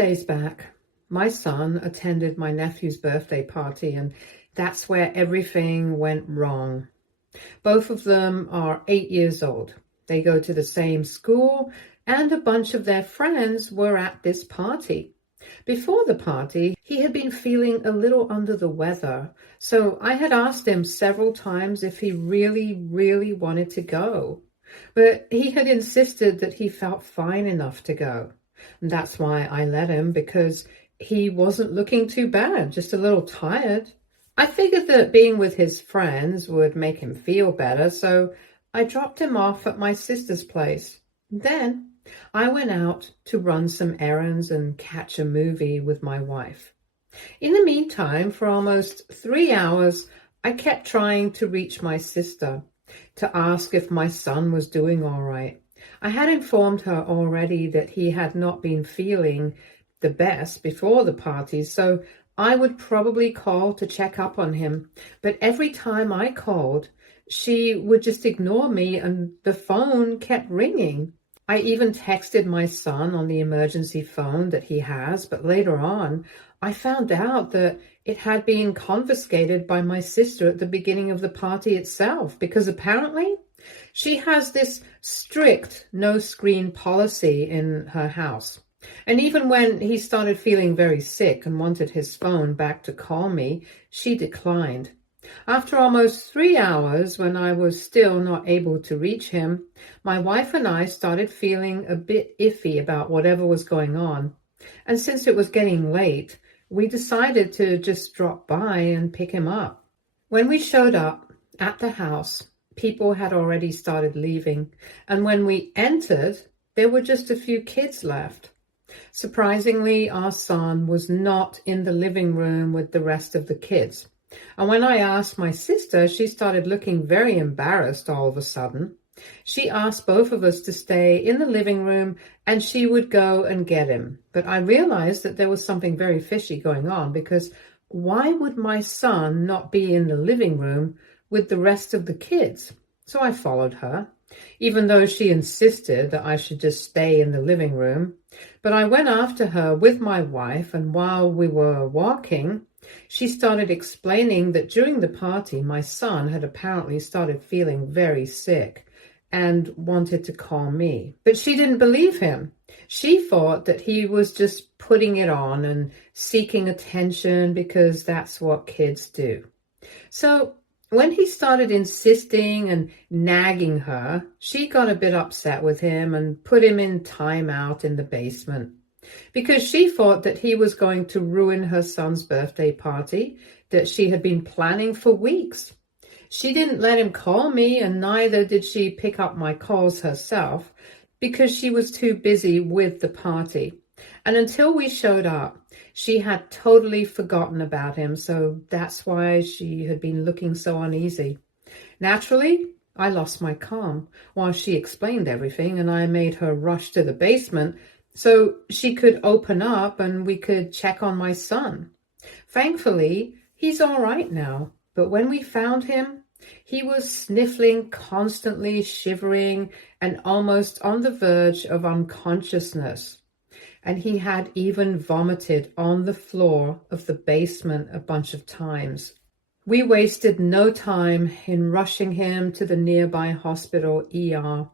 days back, my son attended my nephew's birthday party, and that's where everything went wrong. Both of them are 8 years old. They go to the same school, and a bunch of their friends were at this party. Before the party, he had been feeling a little under the weather, so I had asked him several times if he really wanted to go. But he had insisted that he felt fine enough to go. And that's why I let him, because he wasn't looking too bad, just a little tired. I figured that being with his friends would make him feel better, so I dropped him off at my sister's place. Then I went out to run some errands and catch a movie with my wife. In the meantime, for almost 3 hours, I kept trying to reach my sister to ask if my son was doing all right. I had informed her already that he had not been feeling the best before the party, so I would probably call to check up on him. But every time I called, she would just ignore me and the phone kept ringing. I even texted my son on the emergency phone that he has, but later on, I found out that it had been confiscated by my sister at the beginning of the party itself, because apparently she has this strict no-screen policy in her house. And even when he started feeling very sick and wanted his phone back to call me, she declined. After almost 3 hours, when I was still not able to reach him, my wife and I started feeling a bit iffy about whatever was going on. And since it was getting late, we decided to just drop by and pick him up. When we showed up at the house, people had already started leaving. And when we entered, there were just a few kids left. Surprisingly, our son was not in the living room with the rest of the kids. And when I asked my sister, she started looking very embarrassed all of a sudden. She asked both of us to stay in the living room and she would go and get him. But I realized that there was something very fishy going on, because why would my son not be in the living room with the rest of the kids? So I followed her, even though she insisted that I should just stay in the living room. But I went after her with my wife, and while we were walking, she started explaining that during the party, my son had apparently started feeling very sick and wanted to call me. But she didn't believe him. She thought that he was just putting it on and seeking attention, because that's what kids do. So when he started insisting and nagging her, she got a bit upset with him and put him in timeout in the basement, because she thought that he was going to ruin her son's birthday party that she had been planning for weeks. She didn't let him call me, and neither did she pick up my calls herself, because she was too busy with the party. And until we showed up, she had totally forgotten about him, so that's why she had been looking so uneasy. Naturally, I lost my calm while she explained everything, and I made her rush to the basement so she could open up and we could check on my son. Thankfully, he's all right now, but when we found him, he was sniffling constantly, shivering, and almost on the verge of unconsciousness. And he had even vomited on the floor of the basement a bunch of times. We wasted no time in rushing him to the nearby hospital ER,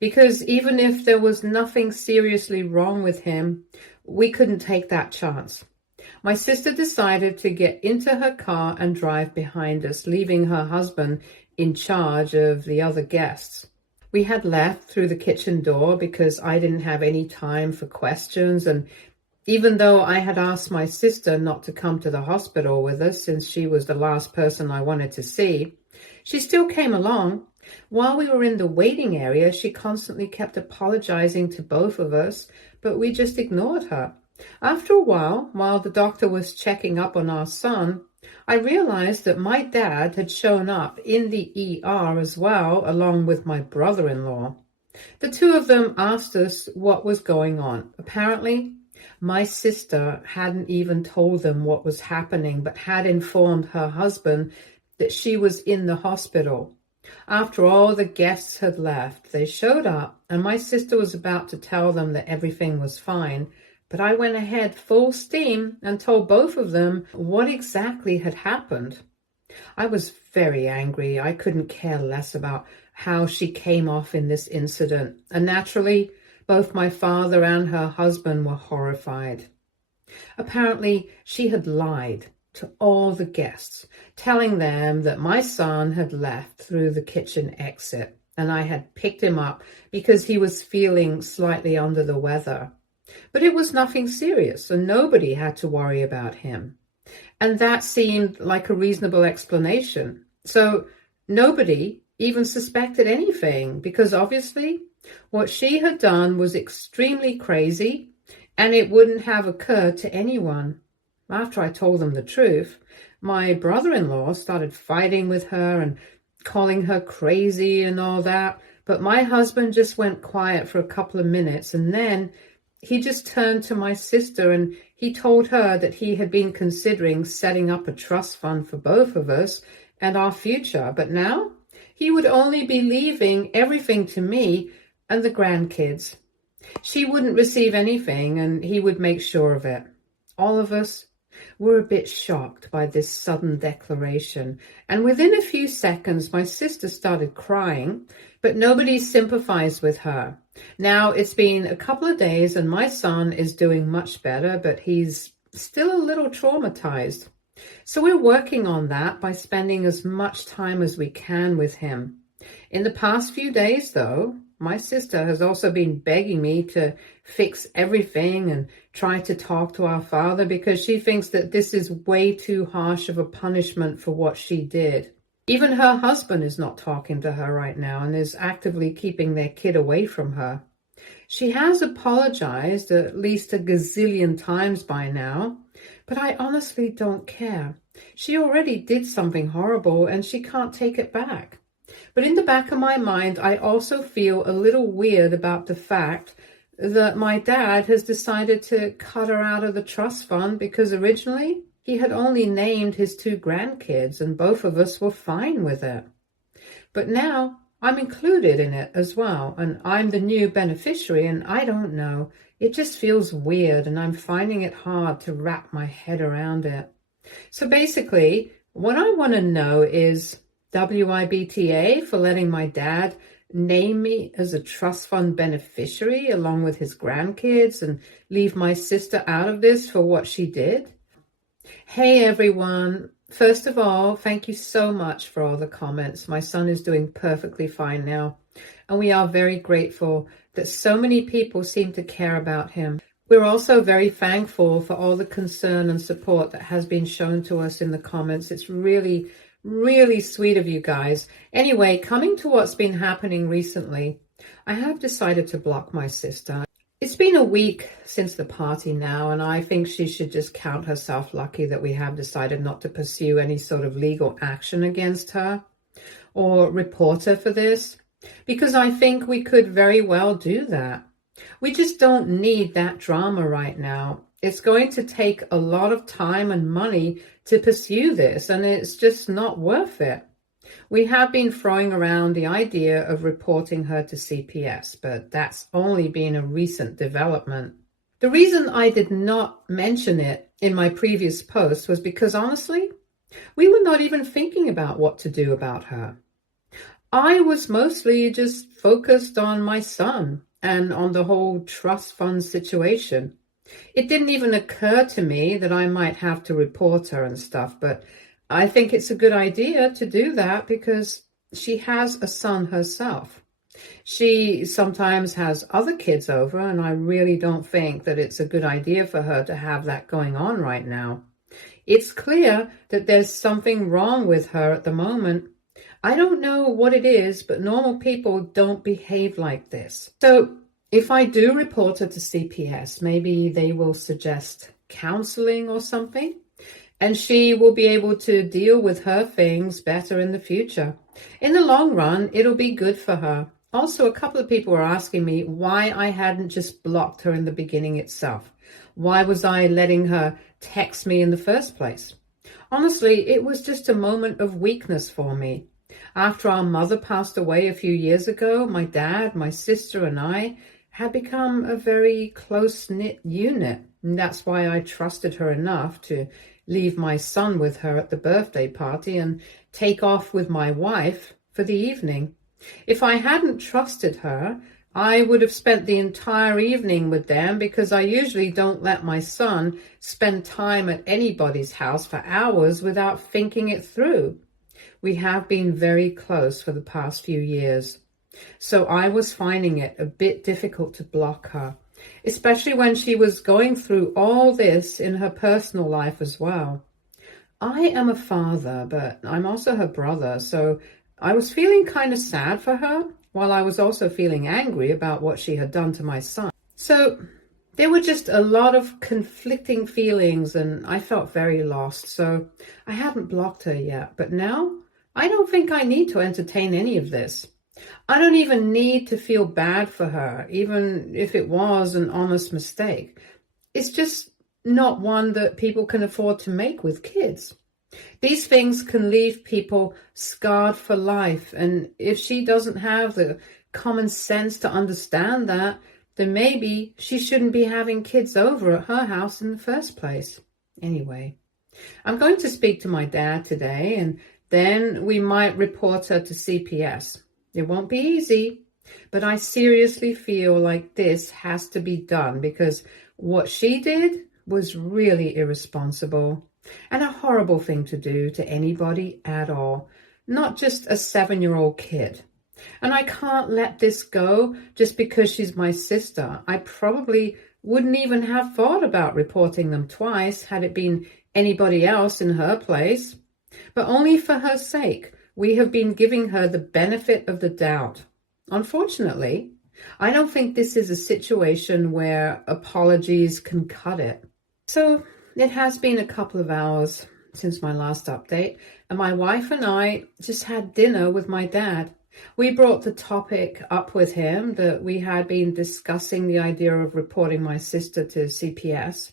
because even if there was nothing seriously wrong with him, we couldn't take that chance. My sister decided to get into her car and drive behind us, leaving her husband in charge of the other guests. We had left through the kitchen door because I didn't have any time for questions, and even though I had asked my sister not to come to the hospital with us since she was the last person I wanted to see, she still came along. While we were in the waiting area, she constantly kept apologizing to both of us, but we just ignored her. After a while the doctor was checking up on our son, I realized that my dad had shown up in the ER as well, along with my brother-in-law. The two of them asked us what was going on. Apparently, my sister hadn't even told them what was happening, but had informed her husband that she was in the hospital. After all the guests had left, they showed up, and my sister was about to tell them that everything was fine, But I went ahead full steam and told both of them what exactly had happened. I was very angry. I couldn't care less about how she came off in this incident. And naturally, both my father and her husband were horrified. Apparently, she had lied to all the guests, telling them that my son had left through the kitchen exit and I had picked him up because he was feeling slightly under the weather. But it was nothing serious and nobody had to worry about him. And that seemed like a reasonable explanation. So nobody even suspected anything because obviously what she had done was extremely crazy and it wouldn't have occurred to anyone. After I told them the truth, my brother-in-law started fighting with her and calling her crazy and all that. But my husband just went quiet for a couple of minutes and then he just turned to my sister and he told her that he had been considering setting up a trust fund for both of us and our future. But now he would only be leaving everything to me and the grandkids. She wouldn't receive anything and he would make sure of it. All of us were a bit shocked by this sudden declaration. And within a few seconds, my sister started crying, but nobody sympathized with her. Now it's been a couple of days and my son is doing much better, but he's still a little traumatized. So we're working on that by spending as much time as we can with him. In the past few days, though, my sister has also been begging me to fix everything and try to talk to our father because she thinks that this is way too harsh of a punishment for what she did. Even her husband is not talking to her right now and is actively keeping their kid away from her. She has apologized at least a gazillion times by now, but I honestly don't care. She already did something horrible and she can't take it back. But in the back of my mind, I also feel a little weird about the fact that my dad has decided to cut her out of the trust fund because originally he had only named his 2 grandkids and both of us were fine with it. But now I'm included in it as well and I'm the new beneficiary and I don't know. It just feels weird and I'm finding it hard to wrap my head around it. So basically, what I want to know is WIBTA for letting my dad name me as a trust fund beneficiary along with his grandkids and leave my sister out of this for what she did. Hey everyone, first of all, thank you so much for all the comments. My son is doing perfectly fine now and we are very grateful that so many people seem to care about him. We're also very thankful for all the concern and support that has been shown to us in the comments. It's really sweet of you guys. Anyway, coming to what's been happening recently, I have decided to block my sister. It's been a week since the party now, and I think she should just count herself lucky that we have decided not to pursue any sort of legal action against her or report her for this, because I think we could very well do that. We just don't need that drama right now. It's going to take a lot of time and money to pursue this, and it's just not worth it. We have been throwing around the idea of reporting her to CPS, but that's only been a recent development. The reason I did not mention it in my previous post was because, honestly, we were not even thinking about what to do about her. I was mostly just focused on my son and on the whole trust fund situation. It didn't even occur to me that I might have to report her and stuff, but I think it's a good idea to do that because she has a son herself. She sometimes has other kids over, and I really don't think that it's a good idea for her to have that going on right now. It's clear that there's something wrong with her at the moment. I don't know what it is, but normal people don't behave like this. So if I do report her to CPS, maybe they will suggest counseling or something, and she will be able to deal with her things better in the future. In the long run, it'll be good for her. Also, a couple of people were asking me why I hadn't just blocked her in the beginning itself. Why was I letting her text me in the first place? Honestly, it was just a moment of weakness for me. After our mother passed away a few years ago, my dad, my sister, and I had become a very close-knit unit. And that's why I trusted her enough to leave my son with her at the birthday party and take off with my wife for the evening. If I hadn't trusted her, I would have spent the entire evening with them, because I usually don't let my son spend time at anybody's house for hours without thinking it through. We have been very close for the past few years. So I was finding it a bit difficult to block her, especially when she was going through all this in her personal life as well. I am a father, but I'm also her brother, so I was feeling kind of sad for her, while I was also feeling angry about what she had done to my son. So there were just a lot of conflicting feelings, and I felt very lost, so I hadn't blocked her yet. But now, I don't think I need to entertain any of this. I don't even need to feel bad for her, even if it was an honest mistake. It's just not one that people can afford to make with kids. These things can leave people scarred for life, and if she doesn't have the common sense to understand that, then maybe she shouldn't be having kids over at her house in the first place. Anyway, I'm going to speak to my dad today, and then we might report her to CPS. It won't be easy, but I seriously feel like this has to be done, because what she did was really irresponsible and a horrible thing to do to anybody at all, not just a 7-year-old kid. And I can't let this go just because she's my sister. I probably wouldn't even have thought about reporting them twice had it been anybody else in her place. But only for her sake, we have been giving her the benefit of the doubt. Unfortunately, I don't think this is a situation where apologies can cut it. So it has been a couple of hours since my last update, and my wife and I just had dinner with my dad. We brought the topic up with him that we had been discussing the idea of reporting my sister to CPS.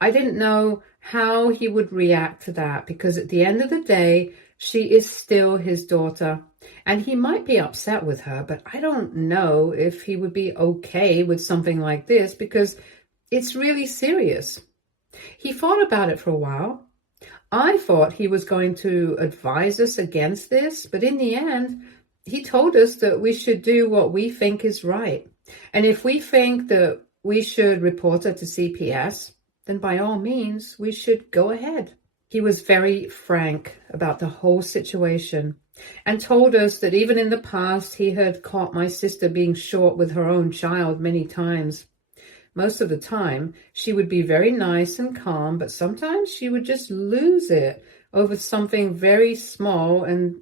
I didn't know how he would react to that, because at the end of the day, she is still his daughter, and he might be upset with her, but I don't know if he would be okay with something like this, because it's really serious. He thought about it for a while. I thought he was going to advise us against this, but in the end, he told us that we should do what we think is right. And if we think that we should report her to CPS, then by all means, we should go ahead. He was very frank about the whole situation and told us that even in the past, he had caught my sister being short with her own child many times. Most of the time, she would be very nice and calm, but sometimes she would just lose it over something very small and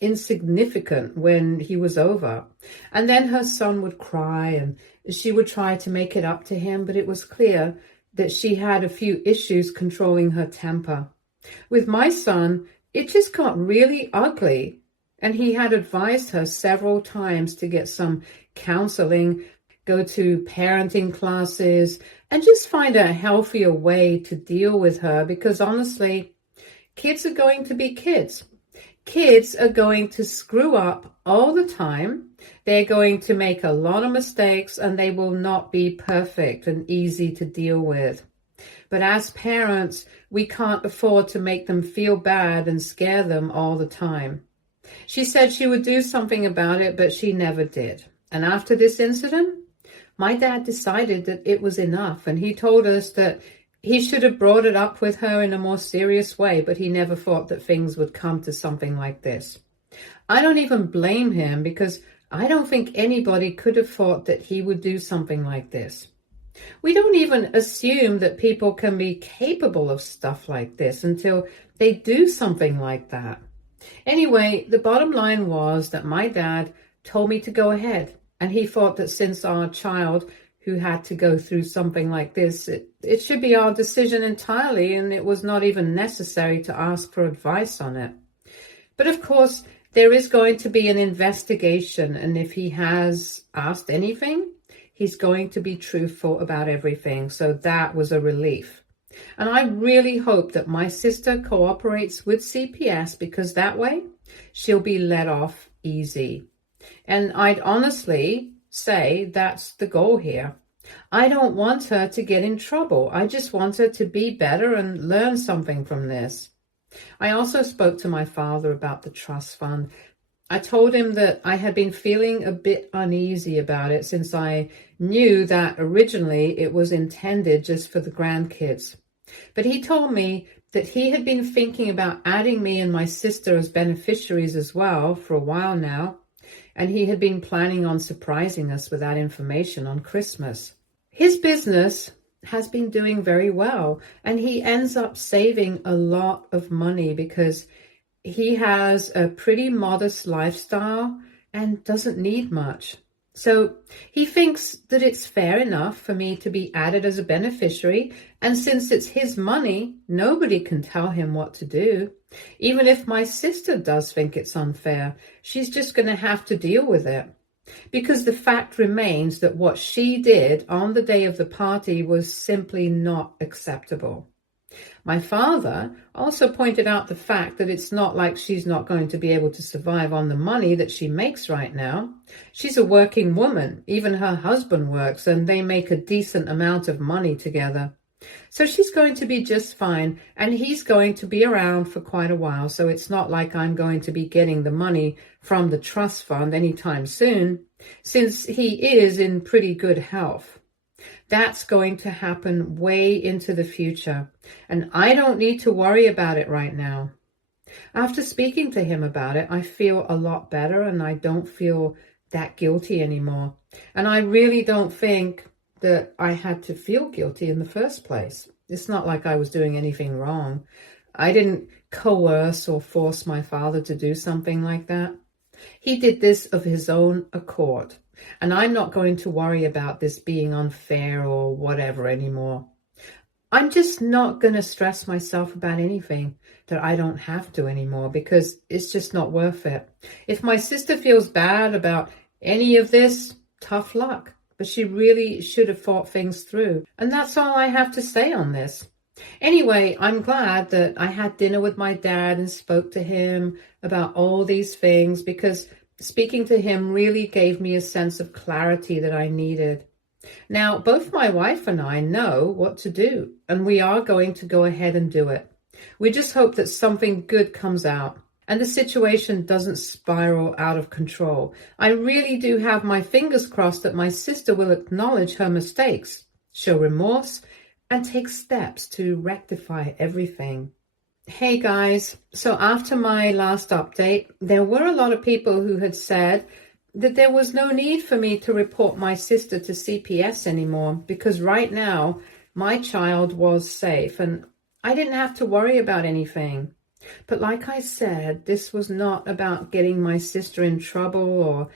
insignificant when he was over. And then her son would cry, and she would try to make it up to him, but it was clear that she had a few issues controlling her temper. With my son, it just got really ugly, and he had advised her several times to get some counseling, go to parenting classes, and just find a healthier way to deal with her, because honestly, kids are going to be kids. Kids are going to screw up all the time. They're going to make a lot of mistakes, and they will not be perfect and easy to deal with. But as parents, we can't afford to make them feel bad and scare them all the time. She said she would do something about it, but she never did. And after this incident, my dad decided that it was enough, and he told us that he should have brought it up with her in a more serious way, but he never thought that things would come to something like this. I don't even blame him, because I don't think anybody could have thought that he would do something like this. We don't even assume that people can be capable of stuff like this until they do something like that. Anyway, the bottom line was that my dad told me to go ahead, and he thought that since our child who had to go through something like this, it should be our decision entirely, and it was not even necessary to ask for advice on it. But of course, there is going to be an investigation, and if he has asked anything, he's going to be truthful about everything. So that was a relief. And I really hope that my sister cooperates with CPS, because that way she'll be let off easy. And I'd honestly say that's the goal here. I don't want her to get in trouble. I just want her to be better and learn something from this. I also spoke to my father about the trust fund. I told him that I had been feeling a bit uneasy about it since I knew that originally it was intended just for the grandkids. But he told me that he had been thinking about adding me and my sister as beneficiaries as well for a while now, and he had been planning on surprising us with that information on Christmas. His business has been doing very well, and he ends up saving a lot of money because he has a pretty modest lifestyle and doesn't need much. So he thinks that it's fair enough for me to be added as a beneficiary, and since it's his money, nobody can tell him what to do. Even if my sister does think it's unfair, she's just going to have to deal with it. Because the fact remains that what she did on the day of the party was simply not acceptable. My father also pointed out the fact that it's not like she's not going to be able to survive on the money that she makes right now. She's a working woman. Even her husband works, and they make a decent amount of money together. So she's going to be just fine, and he's going to be around for quite a while, so it's not like I'm going to be getting the money from the trust fund anytime soon, since he is in pretty good health. That's going to happen way into the future, and I don't need to worry about it right now. After speaking to him about it, I feel a lot better, and I don't feel that guilty anymore. And I really don't think that I had to feel guilty in the first place. It's not like I was doing anything wrong. I didn't coerce or force my father to do something like that. He did this of his own accord, and I'm not going to worry about this being unfair or whatever anymore. I'm just not going to stress myself about anything that I don't have to anymore, because it's just not worth it. If my sister feels bad about any of this, tough luck. But she really should have thought things through. And that's all I have to say on this. Anyway, I'm glad that I had dinner with my dad and spoke to him about all these things, because speaking to him really gave me a sense of clarity that I needed. Now, both my wife and I know what to do, and we are going to go ahead and do it. We just hope that something good comes out and the situation doesn't spiral out of control. I really do have my fingers crossed that my sister will acknowledge her mistakes, show remorse, and take steps to rectify everything. Hey guys, so after my last update, there were a lot of people who had said that there was no need for me to report my sister to CPS anymore, because right now my child was safe and I didn't have to worry about anything. But like I said, this was not about getting my sister in trouble or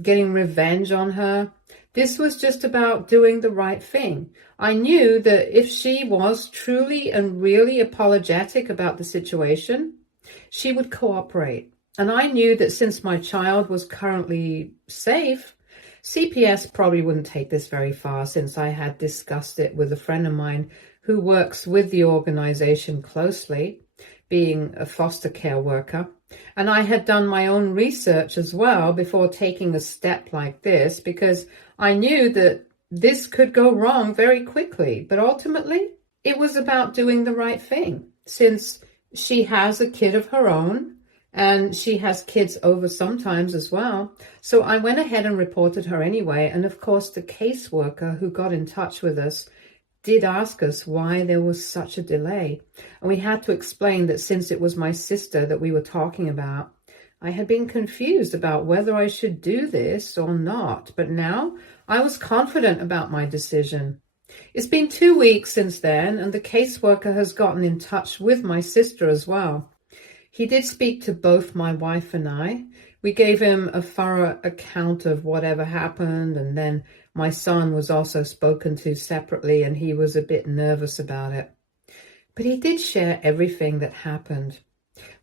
getting revenge on her. This was just about doing the right thing. I knew that if she was truly and really apologetic about the situation, she would cooperate. And I knew that since my child was currently safe, CPS probably wouldn't take this very far, since I had discussed it with a friend of mine who works with the organization closely, being a foster care worker. And I had done my own research as well before taking a step like this, because I knew that this could go wrong very quickly. But ultimately, it was about doing the right thing, since she has a kid of her own and she has kids over sometimes as well. So I went ahead and reported her anyway. And of course, the caseworker who got in touch with us did ask us why there was such a delay. And we had to explain that since it was my sister that we were talking about, I had been confused about whether I should do this or not. But now I was confident about my decision. It's been 2 weeks since then, and the caseworker has gotten in touch with my sister as well. He did speak to both my wife and I. We gave him a thorough account of whatever happened, and then my son was also spoken to separately, and he was a bit nervous about it. But he did share everything that happened.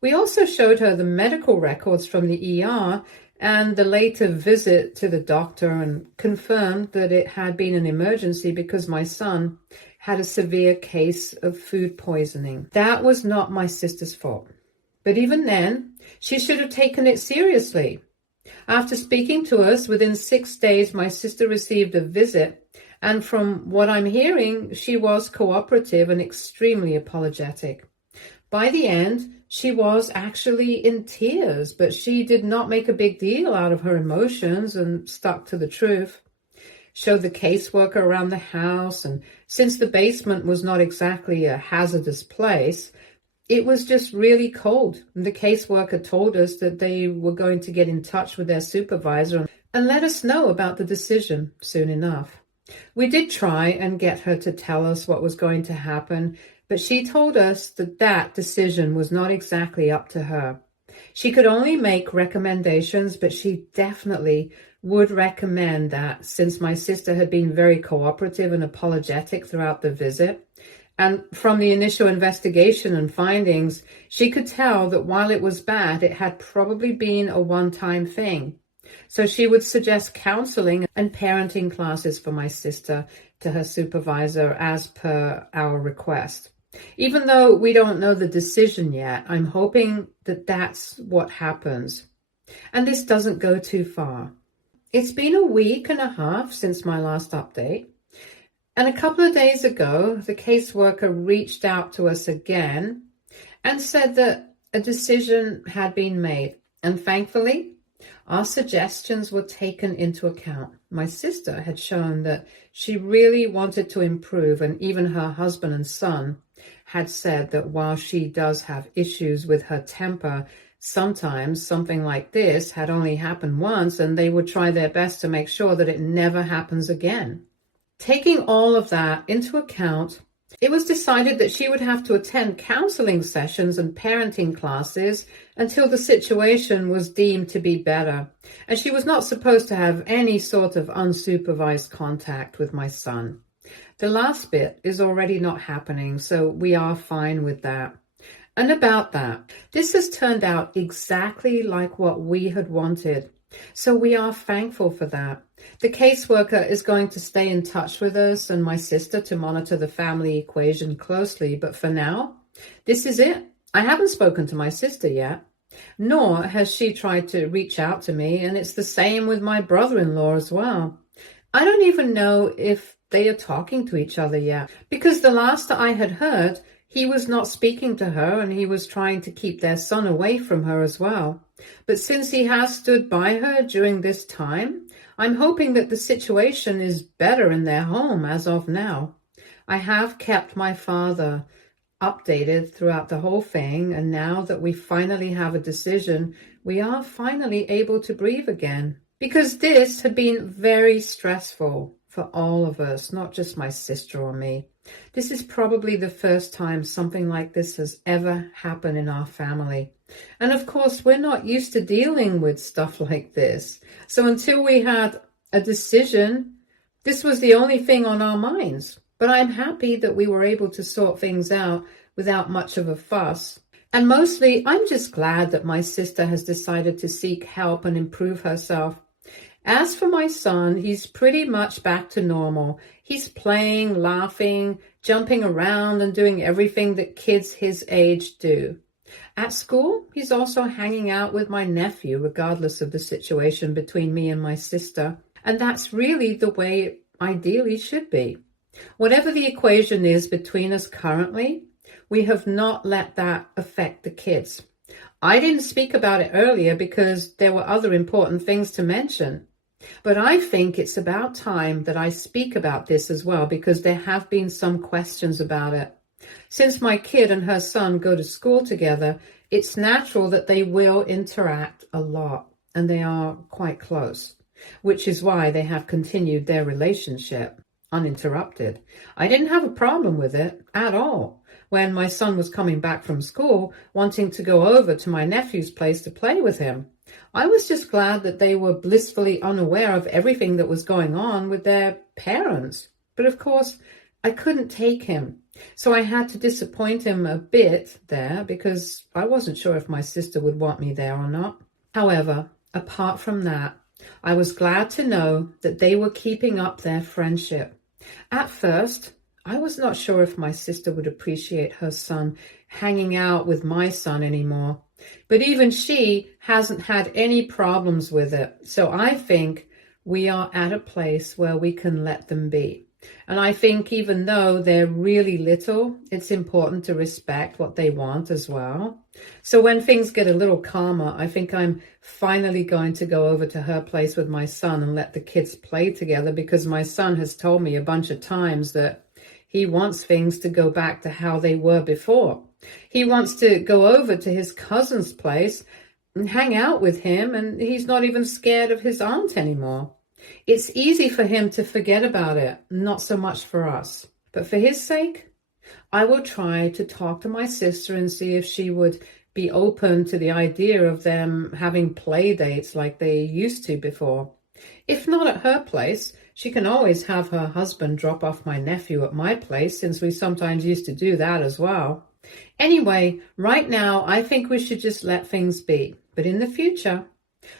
We also showed her the medical records from the ER and the later visit to the doctor, and confirmed that it had been an emergency because my son had a severe case of food poisoning. That was not my sister's fault. But even then, she should have taken it seriously. After speaking to us, within 6 days, my sister received a visit. And from what I'm hearing, she was cooperative and extremely apologetic. By the end, she was actually in tears, but she did not make a big deal out of her emotions and stuck to the truth. Showed the caseworker around the house, and since the basement was not exactly a hazardous place, it was just really cold. The caseworker told us that they were going to get in touch with their supervisor and let us know about the decision soon enough. We did try and get her to tell us what was going to happen, but she told us that that decision was not exactly up to her. She could only make recommendations, but she definitely would recommend that since my sister had been very cooperative and apologetic throughout the visit, and from the initial investigation and findings, she could tell that while it was bad, it had probably been a one-time thing. So she would suggest counseling and parenting classes for my sister to her supervisor as per our request. Even though we don't know the decision yet, I'm hoping that that's what happens. And this doesn't go too far. It's been a week and a half since my last update. And a couple of days ago, the caseworker reached out to us again and said that a decision had been made. And thankfully, our suggestions were taken into account. My sister had shown that she really wanted to improve, and even her husband and son had said that while she does have issues with her temper, sometimes something like this had only happened once, and they would try their best to make sure that it never happens again. Taking all of that into account, it was decided that she would have to attend counseling sessions and parenting classes until the situation was deemed to be better, and she was not supposed to have any sort of unsupervised contact with my son. The last bit is already not happening, so we are fine with that. And about that, this has turned out exactly like what we had wanted. So we are thankful for that. The caseworker is going to stay in touch with us and my sister to monitor the family equation closely. But for now, this is it. I haven't spoken to my sister yet, nor has she tried to reach out to me. And it's the same with my brother-in-law as well. I don't even know if they are talking to each other yet, because the last I had heard, he was not speaking to her and he was trying to keep their son away from her as well. But since he has stood by her during this time, I'm hoping that the situation is better in their home as of now. I have kept my father updated throughout the whole thing, and now that we finally have a decision, we are finally able to breathe again. Because this had been very stressful for all of us, not just my sister or me. This is probably the first time something like this has ever happened in our family. And of course, we're not used to dealing with stuff like this. So until we had a decision, this was the only thing on our minds. But I'm happy that we were able to sort things out without much of a fuss. And mostly, I'm just glad that my sister has decided to seek help and improve herself. As for my son, he's pretty much back to normal. He's playing, laughing, jumping around, and doing everything that kids his age do. At school, he's also hanging out with my nephew, regardless of the situation between me and my sister. And that's really the way it ideally should be. Whatever the equation is between us currently, we have not let that affect the kids. I didn't speak about it earlier because there were other important things to mention. But I think it's about time that I speak about this as well, because there have been some questions about it. Since my kid and her son go to school together, it's natural that they will interact a lot, and they are quite close, which is why they have continued their relationship uninterrupted. I didn't have a problem with it at all when my son was coming back from school wanting to go over to my nephew's place to play with him. I was just glad that they were blissfully unaware of everything that was going on with their parents. But of course, I couldn't take him. So I had to disappoint him a bit there because I wasn't sure if my sister would want me there or not. However, apart from that, I was glad to know that they were keeping up their friendship. At first, I was not sure if my sister would appreciate her son hanging out with my son anymore. But even she hasn't had any problems with it. So I think we are at a place where we can let them be. And I think even though they're really little, it's important to respect what they want as well. So when things get a little calmer, I think I'm finally going to go over to her place with my son and let the kids play together, because my son has told me a bunch of times that he wants things to go back to how they were before. He wants to go over to his cousin's place and hang out with him, and he's not even scared of his aunt anymore. It's easy for him to forget about it, not so much for us. But for his sake, I will try to talk to my sister and see if she would be open to the idea of them having play dates like they used to before. If not at her place, she can always have her husband drop off my nephew at my place, since we sometimes used to do that as well. Anyway, right now, I think we should just let things be. But in the future,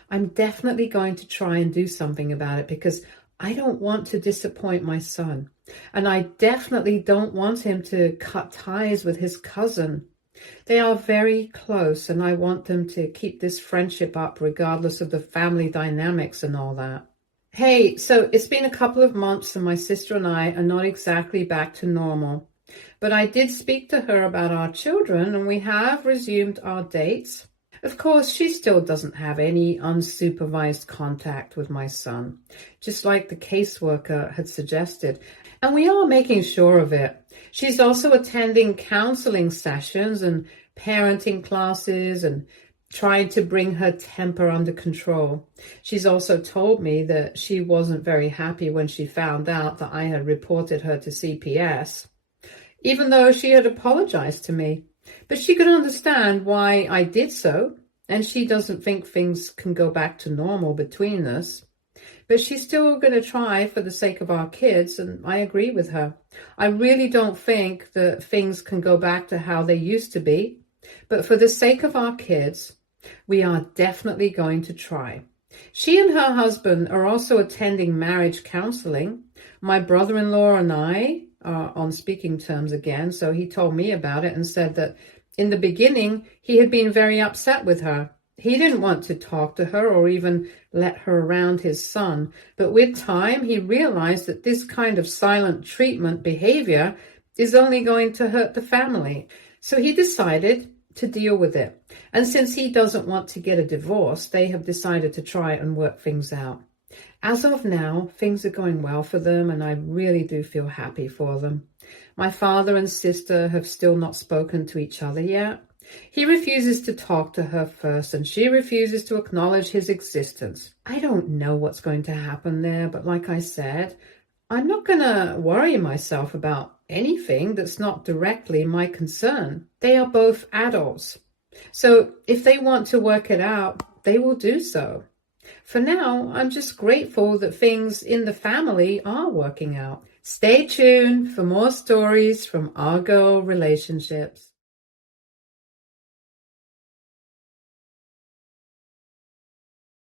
I'm definitely going to try and do something about it, because I don't want to disappoint my son. And I definitely don't want him to cut ties with his cousin. They are very close, and I want them to keep this friendship up regardless of the family dynamics and all that. Hey, so it's been a couple of months and my sister and I are not exactly back to normal. But I did speak to her about our children, and we have resumed our dates. Of course, she still doesn't have any unsupervised contact with my son, just like the caseworker had suggested. And we are making sure of it. She's also attending counseling sessions and parenting classes and trying to bring her temper under control. She's also told me that she wasn't very happy when she found out that I had reported her to CPS, even though she had apologized to me. But she could understand why I did so, and she doesn't think things can go back to normal between us. But she's still going to try for the sake of our kids, and I agree with her. I really don't think that things can go back to how they used to be, but for the sake of our kids, we are definitely going to try. She and her husband are also attending marriage counseling. My brother-in-law and I are on speaking terms again, so he told me about it and said that in the beginning, he had been very upset with her. He didn't want to talk to her or even let her around his son. But with time, he realized that this kind of silent treatment behavior is only going to hurt the family. So he decided to deal with it. And since he doesn't want to get a divorce, they have decided to try and work things out. As of now, things are going well for them, and I really do feel happy for them. My father and sister have still not spoken to each other yet. He refuses to talk to her first, and she refuses to acknowledge his existence. I don't know what's going to happen there, but like I said, I'm not going to worry myself about anything that's not directly my concern. They are both adults. So if they want to work it out, they will do so. For now, I'm just grateful that things in the family are working out. Stay tuned for more stories from our girl relationships.